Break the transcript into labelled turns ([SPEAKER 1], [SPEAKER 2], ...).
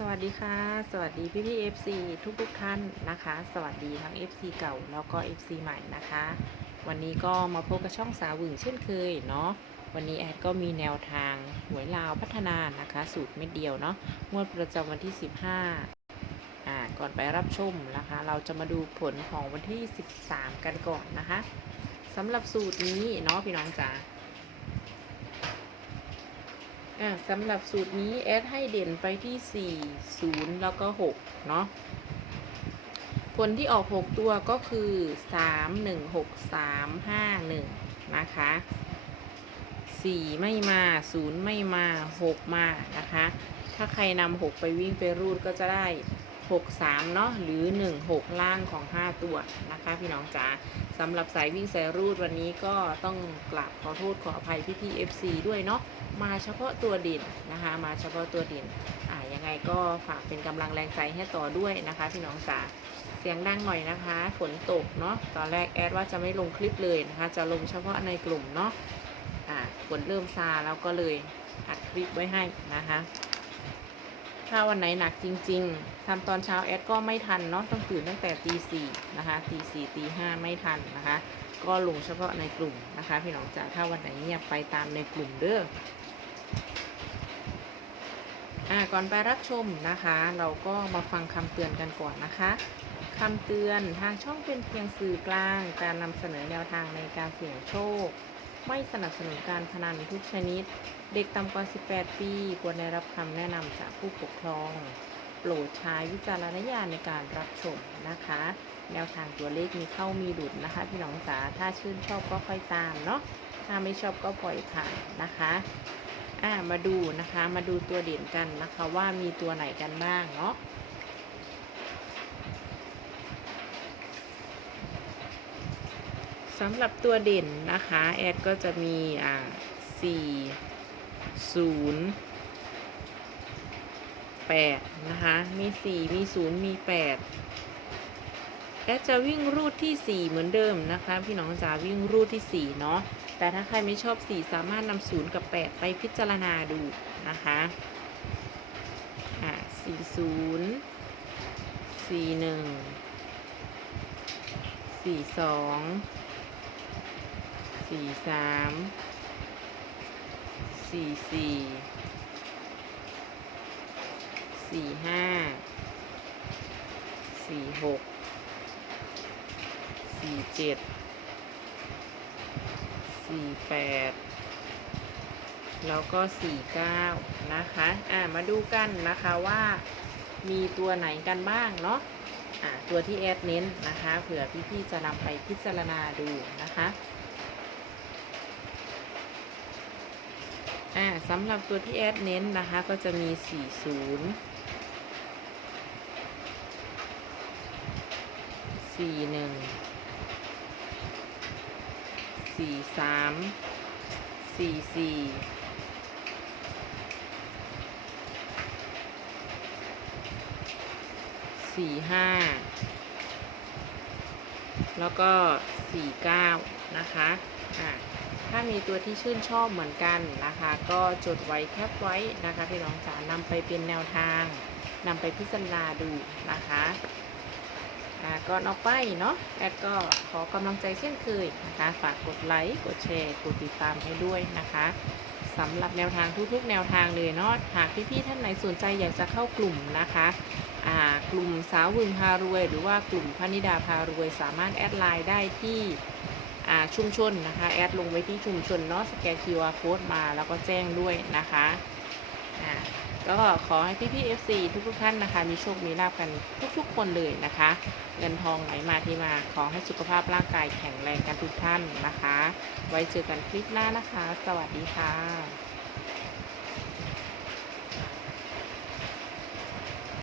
[SPEAKER 1] สวัสดีค่ะ สวัสดีพี่พี่ๆ FC ทุกทุกๆท่านนะคะ สวัสดีทั้ง FC เก่าแล้วก็ FC ใหม่นะคะ วันนี้ก็มาพบกับช่องสาวหวึงเช่นเคยเนาะวันนี้แอดก็มีแนวทางหวยลาวพัฒนานะคะ สูตรเม็ดเดียวเนาะงวดประจำวันที่ 15อ่าก่อนไปรับชมนะคะ เราจะมาดูผลของวันที่ 13 กันก่อนนะคะสำหรับสูตรนี้เนาะพี่น้องจ๋า อะสำหรับสูตรนี้แอดให้เด่นไปที่ 4 0 แล้วก็ 6 เนาะผลที่ออก 6 ตัวก็คือ 3 1 6 3 5 1 นะคะ 4 ไม่มา 0 ไม่มา 6 มานะคะ ถ้าใครนำ6 ไปวิ่งไปรูดก็จะได้ 6 3 เนาะหรือ 1 6 ล่างของ 5 ตัวนะคะพี่น้องจ๋าสำหรับสายวิ่งสายรูดวันนี้ก็ต้องกราบขอโทษขออภัยพี่พี่ FC ด้วยเนาะมาเฉพาะตัวด่นนะคะ มาเฉพาะตัวด่นอ่ายังไงก็ฝากเป็นกำลังแรงใจให้ต่อด้วยนะคะ พี่น้องจ๋าเสียงดังหน่อยนะคะ ฝนตกเนาะตอนแรกแอดว่าจะไม่ลงคลิปเลยนะคะ จะลงเฉพาะในกลุ่มเนาะอ่าฝนเริ่มซาแล้วก็เลยอัดคลิปไว้ให้นะคะ ถ้าวันไหนหนักจริง ๆทำตอนเช้าแอดก็ไม่ทันเนาะต้องตื่นตั้งแต่ตีสี่นะคะตีสี่ตีห้าไม่ทันนะคะ ก็ลงเฉพาะในกลุ่มนะคะ พี่น้องจ๋าถ้าวันไหนเงียบไปตามในกลุ่มเด้ออ่าก่อนไปรับชมนะคะ เราก็มาฟังคำเตือนกันก่อนนะคะคำเตือนทางช่องเป็นเพียงสื่อกลาง การนำเสนอแนวทางในการเสี่ยงโชค ไม่สนับสนุนการพนันทุกชนิด เด็กต่ำกว่า 18 ปี ควรได้รับคำแนะนำจากผู้ปกครอง โปรดใช้วิจารณญาณในการรับชมนะคะ แนวทางตัวเลขมีเข้ามีหลุดนะคะ พี่น้องจ๋าถ้าชื่นชอบก็ค่อยตามเนาะถ้าไม่ชอบก็ปล่อยผ่านนะคะอ่ามาดูนะคะ มาดูตัวเด่นกันนะคะว่ามีตัวไหนกันบ้างเนาะ สำหรับตัวเด่นนะคะ แอดก็จะมีอ่าสี่ศูนย์แปดนะคะ มีสี่มีศูนย์มีแปดแอดจะวิ่งรูดที่4เหมือนเดิมนะคะ พี่น้องจ๋าวิ่งรูดที่4เนาะ แต่ถ้าใครไม่ชอบ4สามารถนำ0กับ8ไปพิจารณาดูนะคะอ่า40 41 42 43 44 45 46สี่ สี่สามสี่สี่สี่ห้าสี่หกสี่เจ็ดสี่แปดแล้วก็สี่เก้านะคะ อ่ามาดูกันนะคะว่ามีตัวไหนกันบ้างเนาะอ่าตัวที่แอดเน้นนะคะ เผื่อพี่ๆจะนำไปพิจารณาดูนะคะ อ่าสำหรับตัวที่แอดเน้นนะคะ ก็จะมี 40 41สี่สามสี่สี่สี่ห้าแล้วก็สี่เก้านะคะ อะ ถ้ามีตัวที่ชื่นชอบเหมือนกันนะคะ ก็จดไว้แคปไว้นะคะพี่น้องจ๋านำไปเป็นแนวทางนำไปพิจารณาดูนะคะก่อนออกไปเนาะแอดก็ขอกำลังใจเช่นเคยนะคะฝากกดไลค์กดแชร์กดติดตามให้ด้วยนะคะสำหรับแนวทางทุกๆ แนวทางเลยเนาะหากพี่ๆท่านไหนสนใจอยากจะเข้ากลุ่มนะคะกลุ่มสาววึงพารวย หรือว่ากลุ่มพนิดาพารวย สามารถแอดไลน์ได้ที่ ชุมชนนะคะแอดลงไว้ที่ชุมชนเนาะสแกน QR code มาแล้วก็แจ้งด้วยนะคะก็ขอให้พี่ๆ FC ทุกๆท่านนะคะ มีโชค มีลาภกันทุกๆคนเลยนะคะ เงินทองไหลมาที่มา ขอให้สุขภาพร่างกายแข็งแรงกันทุกท่านนะคะ ไว้เจอกันคลิปหน้านะคะ สวัสดีค่ะ